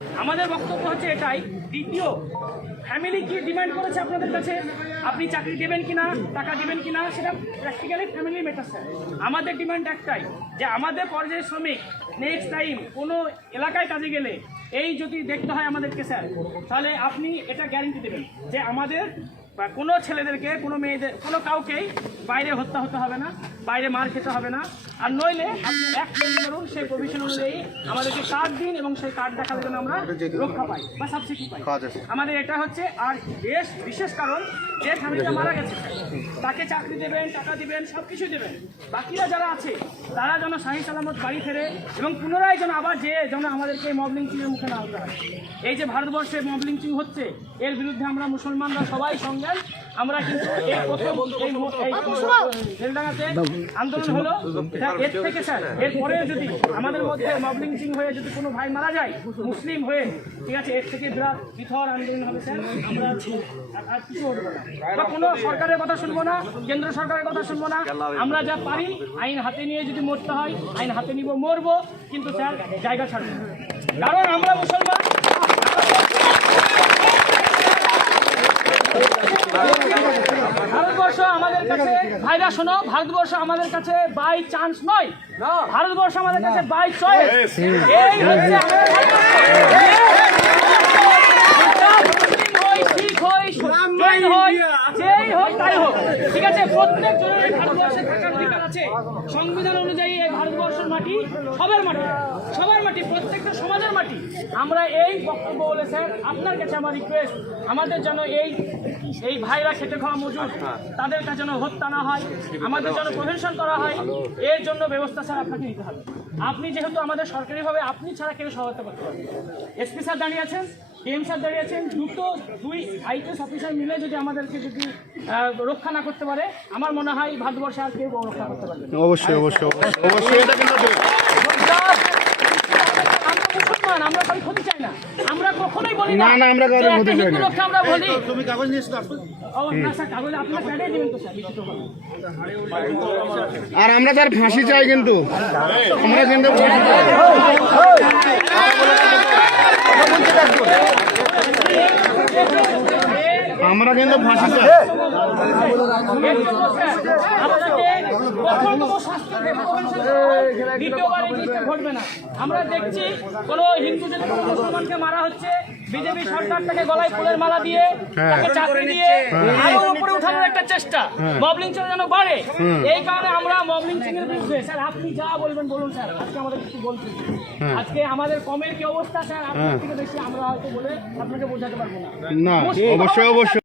আমাদের বক্তব্য হচ্ছে এটাই, দ্বিতীয় ফ্যামিলি কি ডিমান্ড করেছে আপনাদের কাছে, আপনি চাকরি দেবেন কিনা, টাকা দিবেন কিনা, সেটা প্র্যাকটিক্যালি ফ্যামিলি ম্যাটার স্যার। আমাদের ডিমান্ড একটাই, যে আমাদের পর্যায়ের শ্রমিক নেক্সট টাইম কোনো এলাকায় কাজে গেলে এই যদি দেখতে হয় আমাদেরকে স্যার, তাহলে আপনি এটা গ্যারেন্টি দেবেন যে আমাদের বা কোনো ছেলেদেরকে, কোনো মেয়েদের, কোনো কাউকেই বাইরে হত্যা হতে হবে না, বাইরে মার খেতে হবে না। আর নইলে আপনি এক তৈরি করুন, সেই প্রভিশন অনুযায়ী আমাদেরকে কার্ড দিন এবং সেই কার্ড দেখার জন্য আমরা রক্ষা পাই বা সাবসিডি পাই। আমাদের এটা হচ্ছে। আর বেশ বিশেষ কারণ, যে ফ্যামিলিটা মারা গেছে তাকে চাকরি দেবেন, টাকা দিবেন, সব কিছু দেবেন। বাকিরা যারা আছে তারা যেন শাহী সালামত বাড়ি ফেরে এবং পুনরায় যেন আবার যেন আমাদেরকে মব লিঞ্চিংয়ের মুখে না হতে হয়। এই যে ভারতবর্ষে মব লিঞ্চিং হচ্ছে, এর বিরুদ্ধে আমরা মুসলমানরা সবাই সঙ্গে। আমরা কিন্তু এই প্রথম বেলডাঙ্গাতে আন্দোলন হলো, এর থেকে স্যার এরপরে যদি আমাদের মধ্যে মব লিঞ্চিং হয়ে যদি কোনো ভাই মারা যায় মুসলিম হয়ে, ঠিক আছে, এর থেকে বিরাট বিথর আন্দোলন হবে স্যার। আমরা আর কিছু হবে না, বা কোনো সরকারের কথা শুনবো না, কেন্দ্র সরকারের কথা শুনবো না। আমরা যা পারি আইন হাতে নিয়ে যদি মরতে হয় আইন হাতে নিব, মরবো, কিন্তু স্যার জায়গা ছাড়বো না, কারণ আমরা মুসলমান। ভারতবর্ষ আমাদের কাছে, ভাইরা শোনো, ভারতবর্ষ আমাদের কাছে বাই চান্স নয়, ভারতবর্ষ আমাদের কাছে বাই চয়েস। এই হচ্ছে ঠিক আছে, প্রত্যেক জনের ভারতবর্ষে থাকার অধিকার আছে। সংবিধান অনুযায়ী এই ভারতবর্ষের মাটি সবার মাটি, সবার মাটি, প্রত্যেকটা সমাজের মাটি। আমরা এই বক্তব্য বলে স্যার আপনার কাছে আমার রিকোয়েস্ট, আমাদের যেন এই ভাইরা খেটে খাওয়া মজুর, তাদের কাছে যেন হত্যা না হয়, আমাদের যেন প্রিভেনশন করা হয়, এর জন্য ব্যবস্থা স্যার আপনাকে নিতে হবে। আপনি যেহেতু আমাদের সরকারিভাবে আপনি ছাড়া কেউ সহায়তা করতে পারবেন। এসপি স্যার দাঁড়িয়ে আছেন, ডিএম স্যার দাঁড়িয়ে আছেন, দুই আইপিএস অফিসার মিলে যদি আমাদেরকে যদি রক্ষা না করতে পারে, আমার মনে হয় ভারতবর্ষে আর কেউ রক্ষা করতে পারবে না। অবশ্যই অবশ্যই অবশ্যই এটা কিন্তু আমরা কারো ক্ষতি চাই না, আমরা কখনোই বলি না না আমরা কারো ক্ষতি চাই না। আমরা বলি তুমি কাগজ নিয়ে আসো। না স্যার, কাগজ আপনার প্যাডে দিবেন তো স্যার, লিখিত ভাবে। আর আমরা তার ফাঁসি চাই, কিন্তু আমরা কিন্তু ফাঁসি চাই। আমরা কিন্তু ফাঁসি চাই। আমরা দেখছি কোন হিন্দু যদি কোনো মুসলমানকে মারা হচ্ছে, বিজেপি সরকার তাকে গলায় ফুলের মালা দিয়ে, তাকে চাকরি দিয়ে আরো উপরে উঠানোর একটা চেষ্টা, মব লিঞ্চিং যেন বাড়ে। এই কারণে আমরা মব লিঞ্চিং এর বিরুদ্ধে। স্যার আপনি যা বলবেন বলুন স্যার, আজকে আমাদের কিছু বলছেন, আজকে আমাদের কমের কি অবস্থা স্যার, আপনার থেকে বেশি আমরা হয়তো বলে আপনাকে বোঝাতে পারবো না। না অবশ্যই অবশ্যই।